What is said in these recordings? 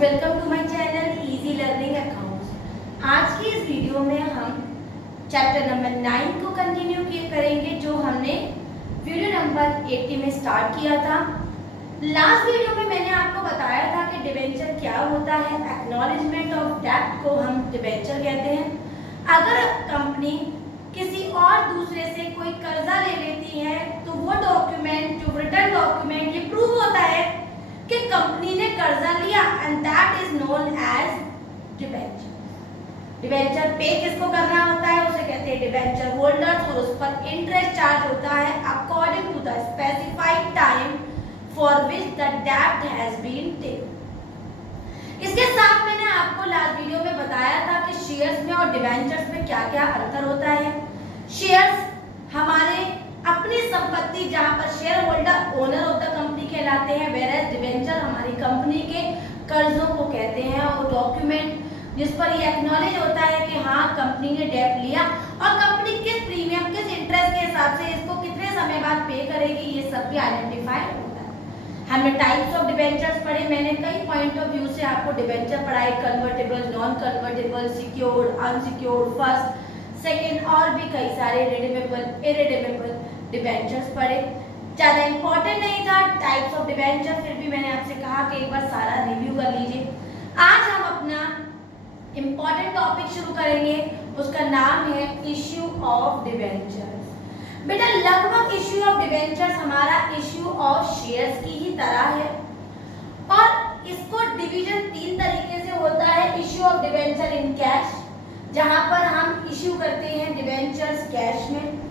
Welcome to my channel easy learning accounts. आज की इस वीडियो में हम चैप्टर नंबर 9 को कंटिन्यू करेंगे जो हमने वीडियो नंबर 80 में स्टार्ट किया था। लास्ट वीडियो में मैंने आपको बताया था कि डिबेंचर क्या होता है। एक्नॉलेजमेंट ऑफ डेब्ट को हम डिबेंचर कहते हैं। अगर कंपनी किसी और दूसरे से कोई कर्जा ले लेती है तो वो डॉक्यूमेंट, जो रिटर्न डॉक्यूमेंट, ये प्रूव होता है कि कंपनी ने कर्जा लिया and that is known as debenture. Debenture pay किसको करना होता है, उसे कहते हैं डिबेंचर होल्डर्स, और उस पर इंटरेस्ट चार्ज होता है according to the specified time for which the डेब्ट हैज बीन टेकन। इसके साथ मैंने आपको लास्ट वीडियो में बताया था कि शेयर्स में और डिबेंचर्स में क्या क्या अंतर होता है। शेयर्स हमारे अपनी संपत्ति जहां पर share holder owner of the company कहलाते हैं, वेयरएज डिबेंचर हमारी कंपनी के कर्जों को कहते हैं और डॉक्यूमेंट जिस पर ये एक्नॉलेज होता है कि हाँ कंपनी ने डेब्ट लिया और कंपनी किस प्रीमियम, किस इंटरेस्ट के हिसाब से इसको कितने समय बाद पे करेगी, ये सब भी आइडेंटिफाइड होता है। हमने टाइप्स ऑफ डिबेंचर्स पढ़े, मैंने कई पॉइंट ऑफ व्यू से आपको डिबेंचर पढ़ाए, convertible, non convertible, secured, unsecured, first, second और भी कई सारे रिडीमेबल, इरिडीमेबल डिबेंचर्स पढ़े। ज़्यादा इंपॉर्टेंट नहीं था टाइप्स ऑफ डिबेंचर, फिर भी मैंने आपसे कहा कि एक बार सारा रिव्यू कर लीजिए। आज हम अपना इंपॉर्टेंट टॉपिक शुरू करेंगे, उसका नाम है इश्यू ऑफ डिबेंचर्स। बेटा लगभग इश्यू ऑफ डिबेंचर्स हमारा इश्यू ऑफ शेयर्स की ही तरह है और इसको डिवीजन 3 तरीके से होता है। Issue of debenture in cash, जहां पर हम इश्यू करते हैं डिबेंचर्स कैश में।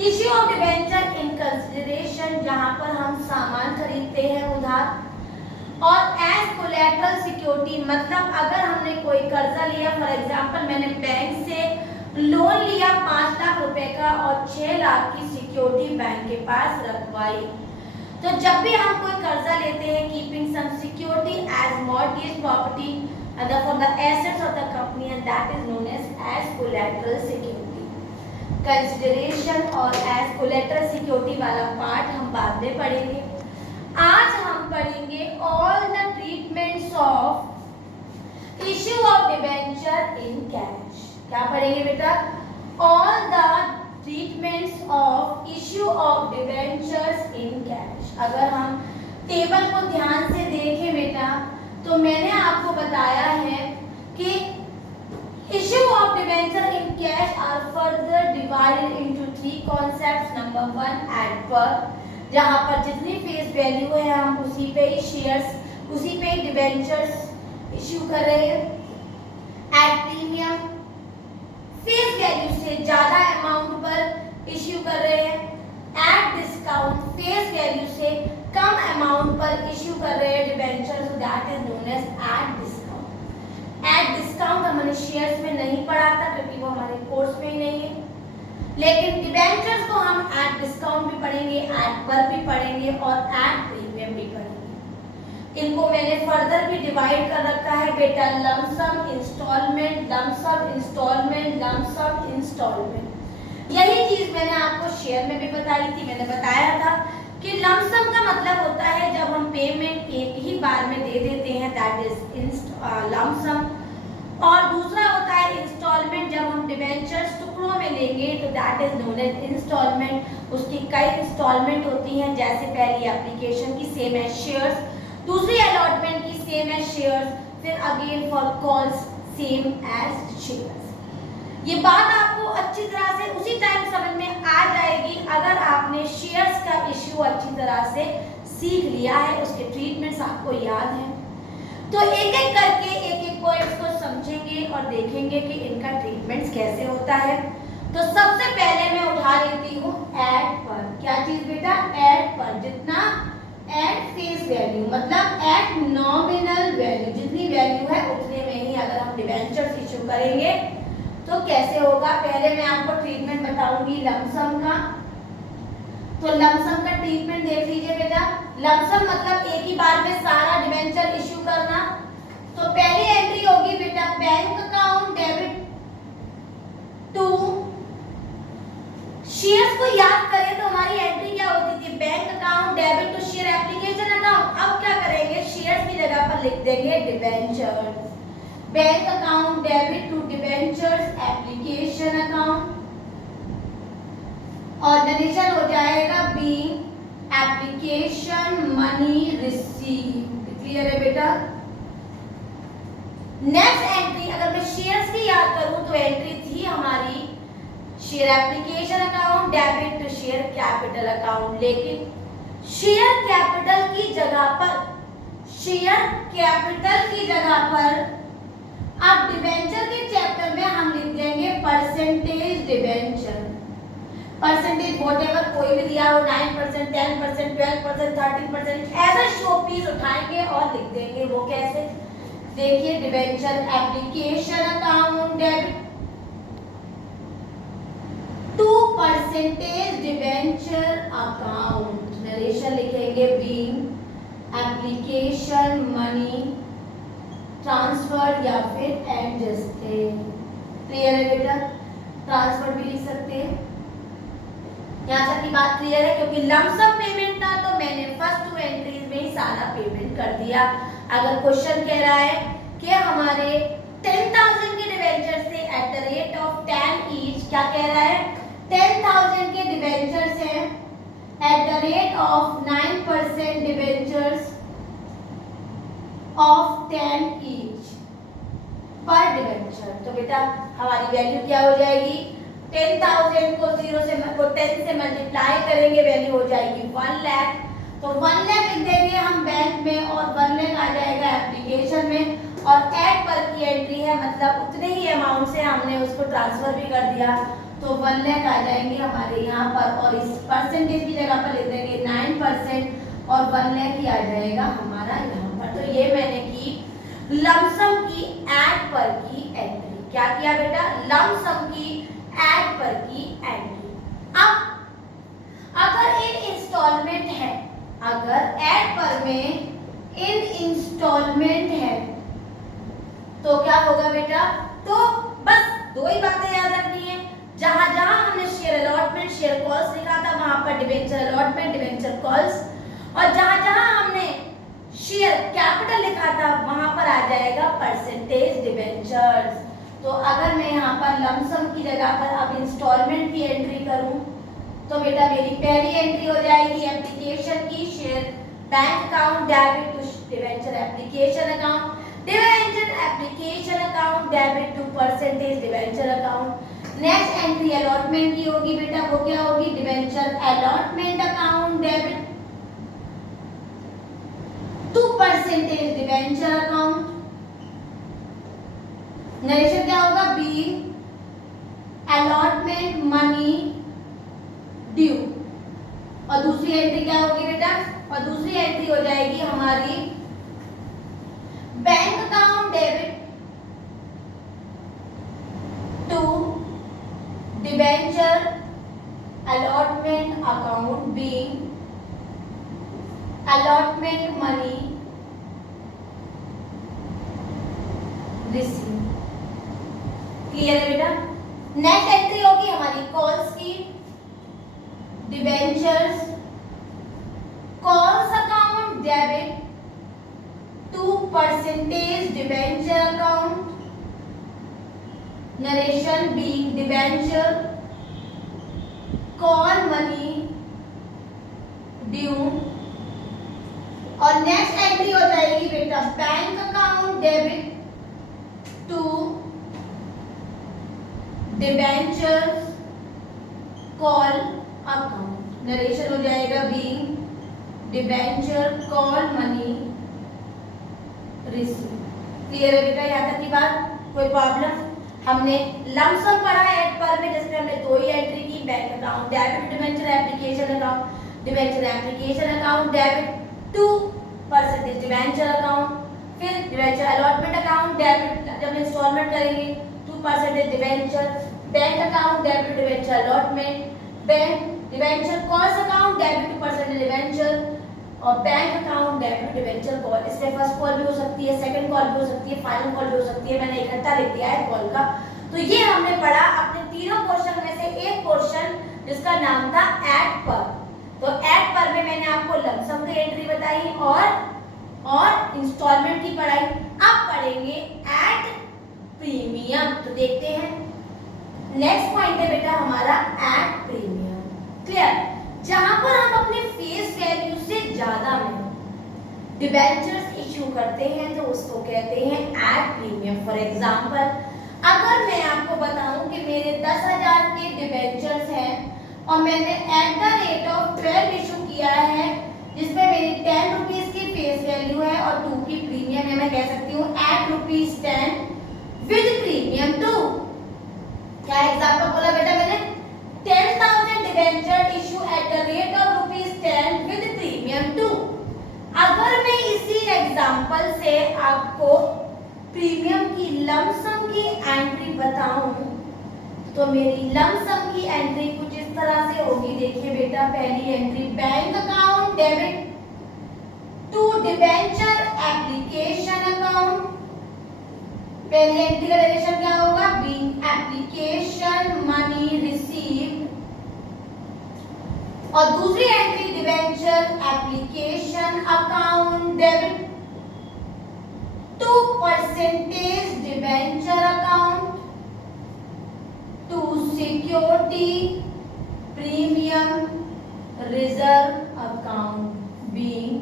Issue of debenture in consideration, जहां पर हम सामान खरीदते हैं उधार। और एज कोलैटरल सिक्योरिटी, मतलब अगर हमने कोई कर्जा लिया, फॉर एग्जांपल मैंने बैंक से लोन लिया 5 लाख रुपए का और 6 लाख की सिक्योरिटी बैंक के पास रखवाई, तो जब भी हम कोई कर्जा लेते हैं keeping some security as mortgage property from the assets of the company and that is known as collateral security. Consideration और as collateral security वाला पार्ट हम बाद में पढ़ेंगे। आज हम पढ़ेंगे all the treatments of issue of debenture in cash। क्या पढ़ेंगे बेटा? All the treatments of issue of debentures in cash। अगर हम टेबल को ध्यान से देखें बेटा तो मैंने आपको बताया है कि issue of debenture in cash are further divided into 3 concepts. Number 1 at par, जहां पर जितनी फेस वैल्यू है हम उसी पे ही शेयर्स, उसी पे ही डिबेंचर्स इश्यू कर रहे हैं। एट प्रीमियम, फेस वैल्यू से ज्यादा अमाउंट पर इश्यू कर रहे हैं। एट डिस्काउंट, फेस वैल्यू से कम अमाउंट पर इश्यू कर रहे हैं debenture, so that is known as at discount. At discount हमने शेयर्स में नहीं पढ़ा था क्योंकि वो हमारे कोर्स में ही नहीं है, लेकिन डिबेंचर्स को हम एट डिस्काउंट भी पढ़ेंगे, एट पर भी पढ़ेंगे और एट प्रीमियम भी पढ़ेंगे। इनको मैंने फर्दर भी डिवाइड कर रखा है बेटा, lump sum instalment, lump sum instalment, lump sum instalment. यही चीज मैंने आपको शेयर में भी बताई थी। मैंने बताया था कि लमसम का मतलब होता है जब हम पेमेंट एक ही बार में दे देते हैं, दैट इज लमसम। और दूसरा होता है इंस्टॉलमेंट, जब हम डिबेंचर्स टुकड़ों में लेंगे तो that is known as instalment. उसकी कई इंस्टॉलमेंट होती हैं, जैसे पहली एप्लीकेशन की सेम एज शेयर्स, दूसरी अलॉटमेंट की सेम एज शेयर्स, फिर again for calls same as shares. ये बात आपको अच्छी तरह से उसी टाइम समझ में आ जाएगी अगर आपने शेयर्स का इश्यू अच्छी तरह से सीख लिया है, उसके ट्रीटमेंट्स आपको याद हैं। तो एक एक करके एक एक पॉइंट्स को समझेंगे और देखेंगे कि इनका ट्रीटमेंट्स कैसे होता है। तो सबसे पहले मैं उठा लेती हूँ एट पर। क्या चीज बेटा? एट पर, जितना एट फेस वैल्यू मतलब एट नॉमिनल वैल्यू, जितनी वैल्यू है उतने में ही अगर हम डिबेंचर्स इश्यू करेंगे तो कैसे होगा। पहले मैं आपको ट्रीटमेंट बताऊंगी लमसम का। तो लमसम का ट्रीटमेंट देख लीजिए बेटा। लमसम मतलब एक ही बार में सारा डिबेंचर इश्यू करना। तो पहली एंट्री होगी बेटा bank account debit to shares को याद करें तो हमारी एंट्री क्या होती थी? Bank account debit to share application account. अब क्या करेंगे, शेयर्स की जगह पर पर लिख देंगे debentures. Bank account debit to debentures application account, और नरेशन हो जाएगा being application money received. Clear है बेटा? नेक्स्ट एंट्री अगर मैं शेयर्स की याद करूं तो एंट्री थी हमारी share application account debit to share capital account, लेकिन शेयर कैपिटल की जगह पर अब डिबेंचर के चैप्टर में हम लिख देंगे परसेंटेज डिबेंचर। परसेंटेज वॉटेवर कोई भी दिया हो, 9%, 10%, 12%, 13%, ऐसा शो पीस उठाएंगे और लिख देंगे। वो कैसे? देखिए, debenture application account debit to percentage debenture account, narration लिखेंगे बीइंग एप्लीकेशन मनी ट्रांसफर या फिर एडजस्टेड। क्लियर है बेटा? ट्रांसफर भी लिख सकते हैं। यहाँ तक की बात क्लियर है? क्योंकि लमसम पेमेंट था तो मैंने फर्स्ट 2 एंट्रीज में ही सारा पेमेंट कर दिया। अगर क्वेश्चन कह रहा है कि हमारे 10,000 के डिबेंचर से eight the rate of 10 each, क्या कह रहा है? 10,000 के डिबेंचर से eight the rate of 9% debentures of 10 each पर डिबेंचर। तो बेटा हमारी वैल्यू क्या हो जाएगी? 10,000 को 10 से मल्टीप्लाई करेंगे, वैल्यू हो जाएगी 1 लाख। तो 1 लाख लिख देंगे हम बैंक में और 1 लाख आ जाएगा एप्लीकेशन में, और एड पर की एंट्री है, मतलब उतने ही अमाउंट से हमने उसको ट्रांसफर भी कर दिया, तो 1 लाख आ जाएंगे हमारे यहाँ पर, और इस परसेंटेज की जगह पर लिख देंगे 9% और 1 लाख ही आ जाएगा हमारा यहाँ पर। तो ये मैंने की लमसम की एड पर की एंट्री। क्या किया बेटा? लमसम की एड पर की एंट्री। अब अगर इन इंस्टॉलमेंट है, अगर एड पर में इन इंस्टॉलमेंट है तो क्या होगा बेटा? तो बस 2 ही बातें याद रखनी है। जहां जहां हमने शेयर अलॉटमेंट शेयर कॉल्स लिखा था वहां पर डिबेंचर अलॉटमेंट डिबेंचर कॉल्स, और जहां जहां हमने शेयर कैपिटल लिखा था वहां पर आ जाएगा परसेंटेज डिबेंचर्स। तो अगर मैं यहाँ पर लमसम की जगह पर अब इंस्टॉलमेंट की एंट्री करूं तो बेटा मेरी पहली एंट्री हो जाएगी एप्लीकेशन की, share bank account debit to debenture application account, debenture application account debit to percentage debenture account. Next entry allotment की होगी बेटा, वो क्या होगी? Debenture allotment account debit to percentage debenture account. Narration क्या होगा? Being allotment money due. और दूसरी एंट्री क्या होगी बेटा? और दूसरी एंट्री हो जाएगी हमारी bank account debit to debenture allotment account being allotment money receive. Clear है बेटा? नेक्स्ट एंट्री होगी हमारी कॉल्स की, debentures calls account debit to percentage debenture account, narration being debenture call money due. और नेक्स्ट एंट्री हो जाएगी बेटा bank account debit to debentures call account, narration हो जाएगा being debenture call money receive. Clear है बेटा यहाँ तक की बात? कोई प्रॉब्लम? हमने लमसम पढ़ा एड पर में, जिसमें हमने 2 ही एंट्री की, bank account debit debenture application account, debenture application account debit to percentage debenture account, फिर डिबेंचर अलॉटमेंट अकाउंट डेबिट जब इंस्टॉलमेंट करेंगे 2% debenture, bank account debit debenture allotment, bank debenture calls account debit 2% debenture, और bank account debit debenture call. इसमें first call भी हो सकती है, second call भी हो सकती है, फाइनल कॉल भी हो सकती है। मैंने इकट्ठा लिख दिया है कॉल का। तो ये हमने पढ़ा अपने तीनों क्वेश्चन में से एक क्वेश्चन जिसका नाम था एड पर। तो एड पर में मैंने आपको लमसम की एंट्री बताई और और इंस्टॉलमेंट की पढ़ाई। अब पढ़ेंगे एट प्रीमियम। तो देखते हैं, नेक्स्ट पॉइंट है बेटा हमारा एट प्रीमियम। क्लियर? जहां पर हम अपने फेस वैल्यू से ज्यादा में डिबेंचर्स इश्यू करते हैं तो उसको कहते हैं एट प्रीमियम। फॉर एग्जांपल, अगर मैं आपको बताऊं कि मेरे 10,000 के डिबेंचर्स हैं और मैंने eight the rate of 12 issue किया है, जिसमें मेरी 10 रुपीज की फेस वैल्यू है और 2 की प्रीमियम है, मैं कह सकती हूँ एट ₹10 विद प्रीमियम 2। क्या एग्जांपल बोला बेटा मैंने? 10,000 debenture issue at the rate of ₹10 with premium 2। अगर मैं इसी एग्जांपल से आपको प्रीमियम की लमसम की एंट्री बताऊं तो मेरी लमसम की एंट्री कुछ इस तरह से होगी। देखिए बेटा, पहली entry bank account debit to debenture application account. पहली एंट्री का डायरेक्शन क्या होगा? Being application money received. और दूसरी entry debenture application account debit to percentage debenture account to security premium reserve account being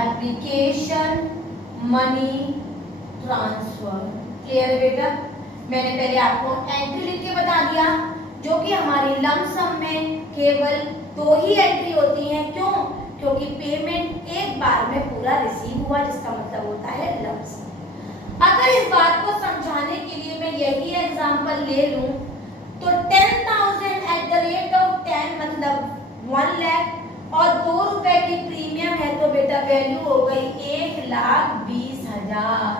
application money transfer. Clear है बेटा? मैंने पहले आपको एंट्री लिख के बता दिया, जो कि हमारी लमसम में केवल 2 ही एंट्री होती हैं। क्यों? क्योंकि पेमेंट एक बार में पूरा रिसीव हुआ, जिसका मतलब होता है लमसम। अगर इस बात को समझाने के लिए मैं यही एग्जांपल ले लूं तो 10,000 एट द रेट ऑफ 10 मतलब 1 लाख और 2 रुपए की प्रीमियम है, तो बेटा वैल्यू हो गई 1,20,000।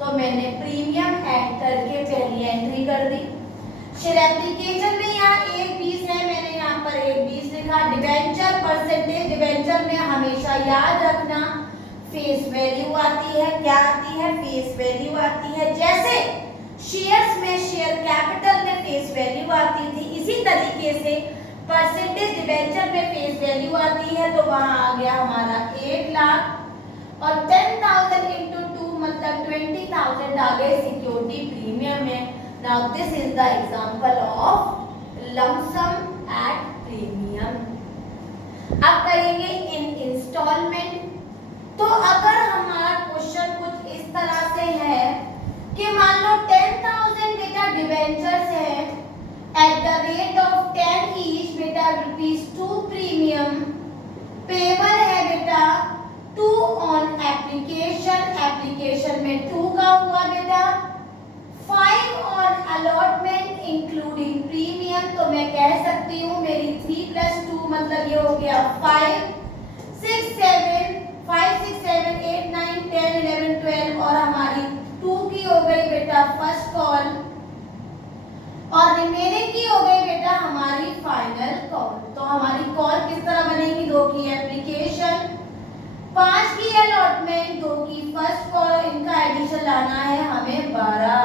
तो मैंने प्रीमियम ऐड करके पहली एंट्री कर दी। शेयर एप्लीकेशन में यहाँ 1,20 है, मैंने यहाँ पर 1,20 लिखा। डिबेंचर परसेंटेज, डिबेंचर में हमेशा याद रखना फेस वैल्यू आती है। क्या आती है? फेस वैल्यू आती है। जैसे शेयर्स में शेयर कैपिटल में फेस वैल्यू आती थी, इसी तरीके से परसेंटेज डिबेंचर में फेस वैल्यू आती है। तो वहां आ गया हमारा 1 लाख और 10,000 इंटू 2 मतलब 20,000 आ गए सिक्योरिटी प्रीमियम में। Now this is the example of lump sum at premium. अब करेंगे इन इंस्टॉलमेंट। तो अगर हमारा क्वेश्चन कुछ इस तरह से है कि मान लो 10,000 बेटा डिबेंचर्स है eight the rate of 10 each बेटा ₹2 प्रीमियम पेबल है बेटा 2 ऑन एप्लीकेशन, एप्लीकेशन में 2 का हुआ बेटा 5 ऑन अलॉटमेंट इंक्लूडिंग प्रीमियम। तो मैं कह सकती हूँ मेरी 3 + 2 मतलब ये हो गया 5 6 7 5 6 7 8 9 10 11 12 और हमारी 2 की हो गई बेटा फर्स्ट कॉल और रिमेनिंग की हो गई बेटा हमारी फाइनल कॉल। तो हमारी कॉल किस तरह बनेगी? 2 की एप्लीकेशन, 5 की अलॉटमेंट, 2 की फर्स्ट कॉल, इनका एडिशन लाना है हमें 12।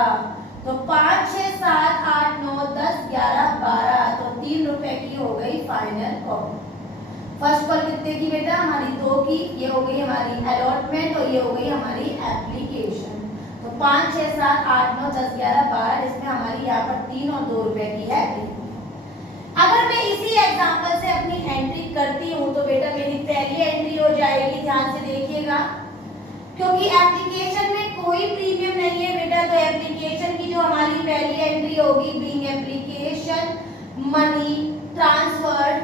तो 5 6 7 8 9 10 11 12 तो 3 रुपए की हो गई फाइनल कॉल। फर्स्ट कॉल कितने की बेटा? हमारी 2 की, ये हो गई हमारी अलॉटमेंट और ये हो गई हमारी एप्लीकेशन। तो 5 6 7 8 9 10 11 12 जिसमें हमारी यहाँ पर 3 और 2 रुपए की है। अगर मैं इसी एग्जांपल से अपनी एंट्री करती हूँ तो बेटा मेरी पहली एंट्री हो जाएगी, ध्यान से देखिएगा, क्योंकि एप्लीकेशन में कोई प्रीमियम नहीं है बेटा। तो एप्लीकेशन की जो हमारी पहली एंट्री होगी being application money transferred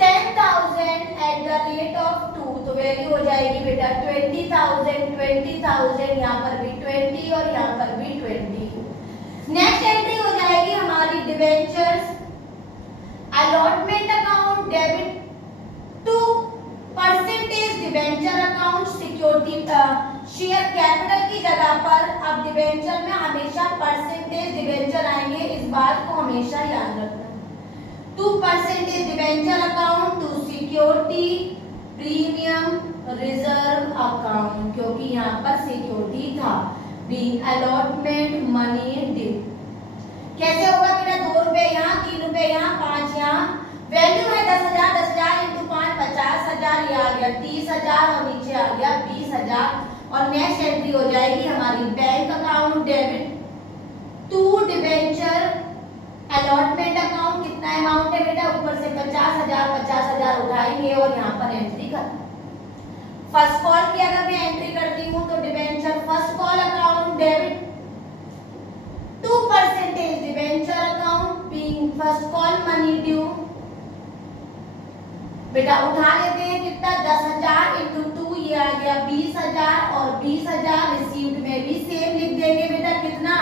10,000 eight the rate of 2 तो वैल्यू हो जाएगी बेटा 20,000 यहाँ पर भी 20 और यहाँ पर भी 20। नेक्स्ट एंट्री हो जाएगी हमारी debentures allotment account debit to percentage debenture account security share capital की जगह पर अब डिबेंचर में हमेशा परसेंटेज डिबेंचर आएंगे, इस बात को हमेशा याद रखना। 2% debenture account to security premium reserve account, क्योंकि यहाँ पर सिक्योरिटी था बीइंग अलॉटमेंट मनी ड्यू। कैसे होगा बेटा? 2 रुपए यहाँ, 3 रुपए यहाँ, 5 यहाँ, वैल्यू है 10,000 10,000 इंटू 5 50,000, ये आ गया 30,000 और नीचे आ गया 20,000। 20,000 और नेक्स्ट एंट्री हो जाएगी हमारी bank account debit to debenture allotment account. कितना अमाउंट है बेटा, ऊपर से 50,000 उठाएंगे और यहाँ पर एंट्री कर। फर्स्ट कॉल की अगर मैं एंट्री करती हूँ तो debenture first call account debit 2% debenture account being first call money due. बेटा उठा लेते हैं कितना, 10,000 × 2 ये आ गया 20,000 और 20,000 रिसीव्ड में भी सेम लिख देंगे बेटा कितना,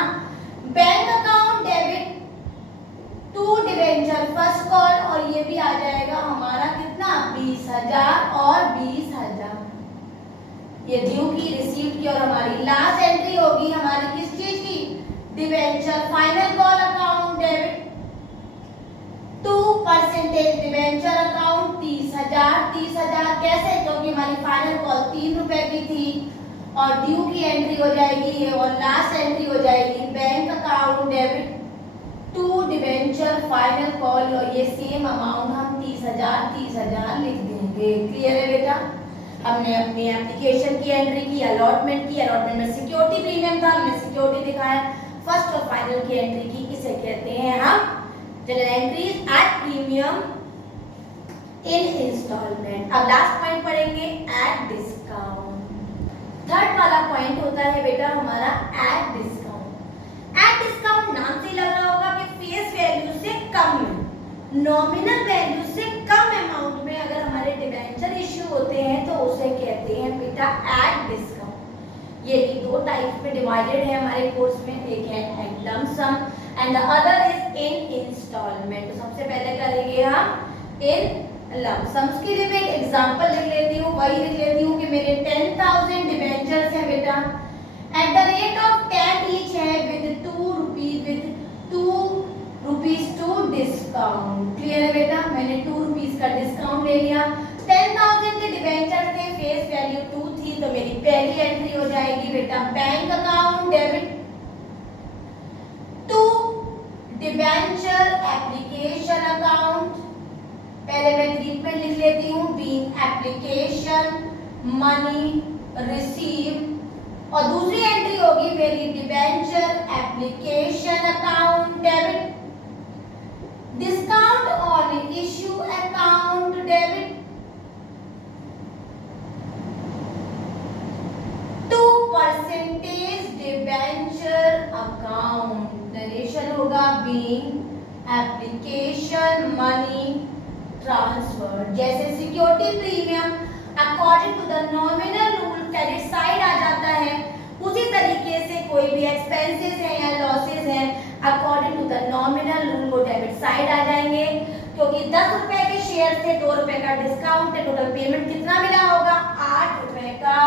bank account debit to debenture first call और ये भी आ जाएगा हमारा कितना 20,000 और 20,000। ये ड्यू की, रिसीव्ड की और हमारी लास्ट एंट्री होगी हमारी किस चीज की, debenture final call account debit 2% debenture account 30,000 कैसे, क्योंकि हमारी फाइनल कॉल 3 रुपए की थी और ड्यू की एंट्री हो जाएगी ये और लास्ट एंट्री हो जाएगी bank account debit to debenture final call और ये सेम अमाउंट हम 30,000 लिख देंगे। क्लियर है बेटा। हमने अपनी एप्लीकेशन की एंट्री की, अलॉटमेंट की, अलॉटमेंट में सिक्योरिटी प्रीमियम था, हमने सिक्योरिटी दिखाया, फर्स्ट और फाइनल की एंट्री की, इसे कहते हैं हम general entries at premium in instalment. अब लास्ट पॉइंट पढ़ेंगे एट डिस्काउंट। थर्ड वाला पॉइंट होता है बेटा हमारा एट डिस्काउंट। एट डिस्काउंट नाम से लग रहा होगा कि फेस वैल्यू से कम में, नॉमिनल वैल्यू से कम अमाउंट में अगर हमारे डिबेंचर इश्यू होते हैं तो उसे कहते हैं बेटा एट डिस्काउंट। ये भी दो टाइप में डिवाइडेड है हमारे कोर्स में, एक है at lump sum and the other is in instalment. तो सबसे पहले करेंगे हम इन लम्प सम्स के लिए मैं एक एग्जांपल लिख लेती हूँ, वही लिख लेती हूँ कि मेरे 10,000 डिबेंचर्स हैं बेटा, at the rate of 10 each है with 2 rupees to discount. Clear है बेटा, मैंने 2 रुपीज का डिस्काउंट ले लिया। 10,000 के डिबेंचर थे, फेस वैल्यू 2 थी, तो मेरी पहली एंट्री हो जाएगी बेटा bank account debit to debenture application account. पहले मैं ट्रीटमेंट लिख लेती हूँ, बीइंग एप्लीकेशन मनी रिसीव और दूसरी एंट्री होगी मेरी debenture application account debit discount on issue account debit 2% debenture account. Narration होगा बीइंग एप्लीकेशन मनी ट्रांसफर। जैसे security premium according to the nominal rule credit side आ जाता है, उसी तरीके से कोई भी एक्सपेंसेस हैं या लॉसेस हैं according to the nominal rule को डेबिट साइड आ जाएंगे। क्योंकि 10 रुपए के शेयर थे, 2 रुपए का डिस्काउंट है, टोटल पेमेंट कितना मिला होगा 8 रुपए का।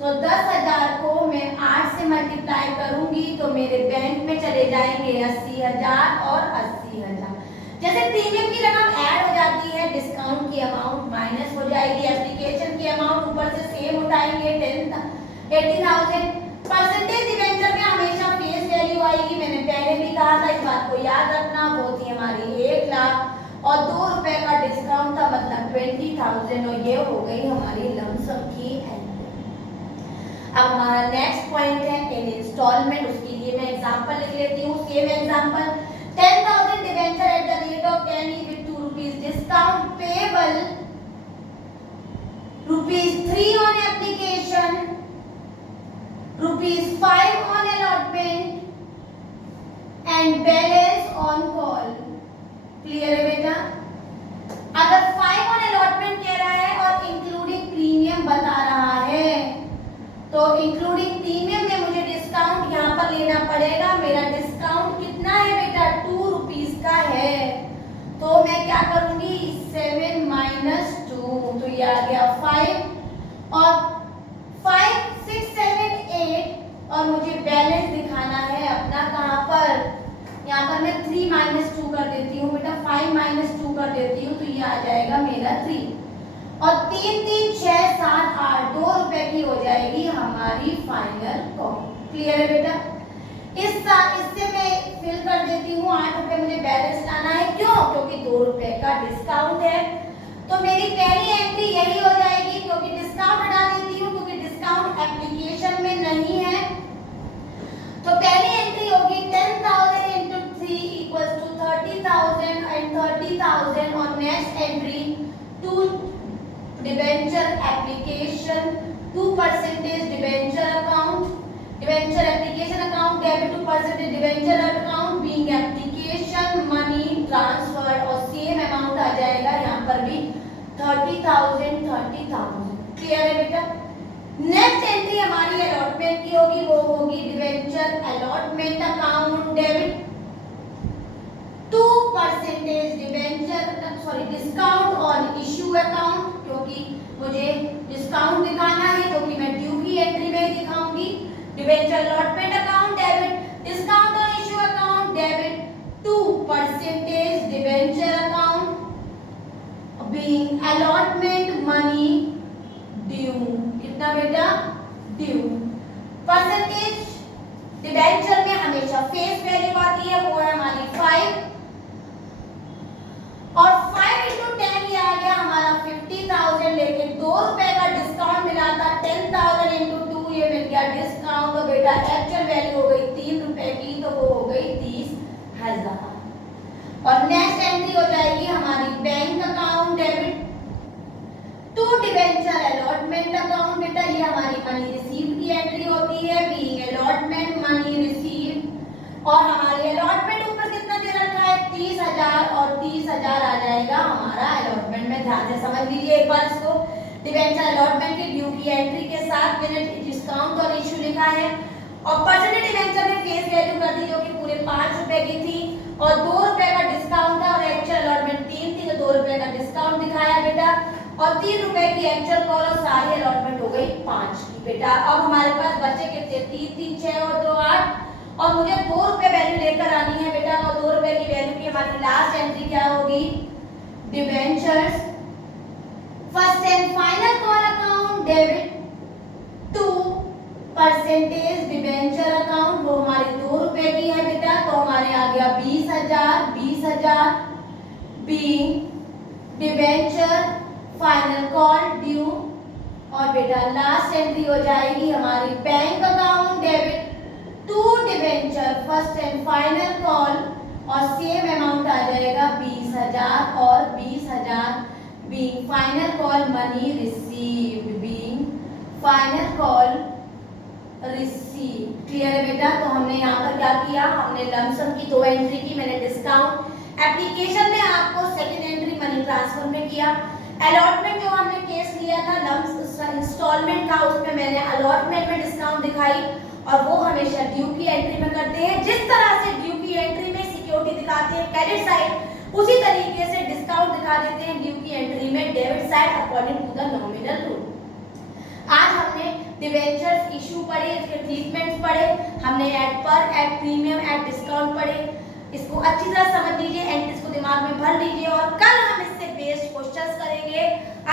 तो 10,000 को मैं 8 से मल्टीप्लाई करूंगी तो मेरे बैंक में चले जाएंगे 80,000 और 80,000। जैसे प्रीमियम की रकम ऐड हो जाती है, डिस्काउंट की अमाउंट माइनस हो जाएगी, एप्लीकेशन की अमाउंट ऊपर से सेम उठाएंगे 80,000। परसेंटेज डिबेंचर में हमेशा फेस वैल्यू आएगी, मैंने पहले भी कहा था, इस बात को याद रखना। वो थी हमारी 1 लाख और 2 रुपए का डिस्काउंट था मतलब 20,000 और ये हो गई हमारी लम्प सम की एंट्री। अब हमारा नेक्स्ट पॉइंट है इन इंस्टॉलमेंट, उसके लिए मैं एग्जांपल लिख लेती हूँ, same example 10,000 debenture eight the rate of 10 with 2 rupees discount payable ₹3 on application, ₹5 on allotment and balance on call. Clear है बेटा। अगर 5 ऑन अलॉटमेंट कह रहा है और इंक्लूडिंग प्रीमियम बता रहा है तो इंक्लूडिंग प्रीमियम में मुझे डिस्काउंट यहाँ पर लेना पड़ेगा। मेरा डिस्काउंट कितना है बेटा 2 रुपीस का है, तो मैं क्या करूंगी 7 माइनस 2 तो ये आ गया 5 और 5 6 7 8 और मुझे बैलेंस दिखाना है अपना कहाँ पर, यहाँ पर मैं 3 माइनस 2 कर देती हूँ बेटा, 5 माइनस 2 कर देती हूँ तो ये आ जाएगा मेरा 3 और 3 3 6 7 8 2 रुपए की हो जाएगी हमारी फाइनल कॉल। क्लियर है बेटा। इससे मैं फिल कर देती हूँ 8 रुपए मुझे बैलेंस लाना है, क्यों, क्योंकि 2 रुपए का डिस्काउंट है। तो मेरी पहली एंट्री यही हो जाएगी, क्योंकि डिस्काउंट हटा देती हूँ, क्योंकि discount debenture application, 2% debenture account, debenture application account debit 2% debenture account being application money transfer और सेम अमाउंट आ जाएगा यहाँ पर भी 30,000 क्लियर है बेटा। नेक्स्ट एंट्री हमारी अलॉटमेंट की होगी, वो होगी debenture allotment account debit 2% debenture discount on issue account, क्योंकि मुझे डिस्काउंट दिखाना है जो कि मैं ड्यू की एंट्री में दिखाऊंगी। Debenture allotment account debit discount on issue account debit 2% debenture account being allotment money due, कितना बेटा ड्यू। परसेंटेज डिबेंचर में हमेशा फेस वैल्यू आती है, वो है हमारी 5 और 5 into 10 ये आ गया हमारा 50,000, लेकिन 2 रुपए का डिस्काउंट मिला था 10,000 into 2 ये मिल गया डिस्काउंट, तो बेटा एक्चुअल वैल्यू हो गई 3 रुपए की, तो वो हो गई 30,000। और नेक्स्ट एंट्री हो जाएगी हमारी bank account debit to debenture allotment account, बेटा ये हमारी मनी रिसीव्ड की एंट्री होती है बीइंग अलॉटमेंट मनी रिसीव्ड, और हमारी अलॉटमेंट ऊपर कितना दे रखा है 30,000 और 30,000 आ जाएगा हमारा अलॉटमेंट में। ध्यान से समझ लीजिए एक बार इसको, डिबेंचर अलॉटमेंट की ड्यू की एंट्री के साथ मैंने डिस्काउंट और इशू लिखा है और परसेंटेज डिबेंचर में फेस वैल्यू कर दी जो कि पूरे 5 रुपए की थी और 2 रुपए का डिस्काउंट था और एक्चुअल अलॉटमेंट 3 थी, तो 2 रुपए का डिस्काउंट दिखाया बेटा और 3 रुपए की एक्चुअल कॉल और सारी अलॉटमेंट हो गई 5 की बेटा। अब हमारे पास बचे कितने 3 3 6 और 2 8 और मुझे 2 रुपए वैल्यू लेकर आनी है बेटा, और 2 रुपए की वैल्यू की हमारी लास्ट एंट्री क्या होगी debentures first and final call account debit 2% debenture account, वो हमारी 2 रुपए की है बेटा, तो हमारे आ गया 20,000 being debenture final call due, और बेटा लास्ट एंट्री हो जाएगी हमारी bank account debit to debenture first and final call और सेम अमाउंट आ जाएगा 20,000 और 20,000 being final call money received, being final call received. Clear है बेटा। तो हमने यहाँ पर क्या किया, हमने लमसम की 2 एंट्री की, मैंने डिस्काउंट एप्लीकेशन में आपको सेकंड एंट्री मनी ट्रांसफर में किया। अलॉटमेंट जो हमने केस लिया था इंस्टॉलमेंट का, उसमें मैंने अलॉटमेंट में डिस्काउंट दिखाई और वो हमेशा ड्यू की एंट्री में करते हैं। जिस तरह से ड्यू की एंट्री में सिक्योरिटी दिखाते हैं क्रेडिट साइड, उसी तरीके से डिस्काउंट दिखा देते हैं ड्यू की एंट्री में debit side according to the nominal rule. आज हमने डिबेंचर्स इशू पढ़े, इसके ट्रीटमेंट्स पढ़े, हमने एट पर, एट प्रीमियम, एट डिस्काउंट पढ़े। इसको अच्छी तरह समझ लीजिए एंड इसको दिमाग में भर लीजिए और कल हम इससे बेस्ड क्वेश्चंस करेंगे।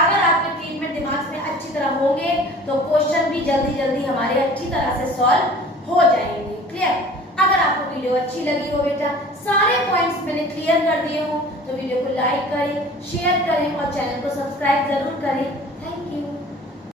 अगर आपके ट्रीटमेंट दिमाग में अच्छी तरह होंगे तो क्वेश्चन भी जल्दी जल्दी हमारे अच्छी तरह से सॉल्व हो जाएंगे। क्लियर। अगर आपको वीडियो अच्छी लगी हो बेटा, सारे पॉइंट्स मैंने क्लियर कर दिए हो, तो वीडियो को लाइक करें, शेयर करें और चैनल को सब्सक्राइब जरूर करें।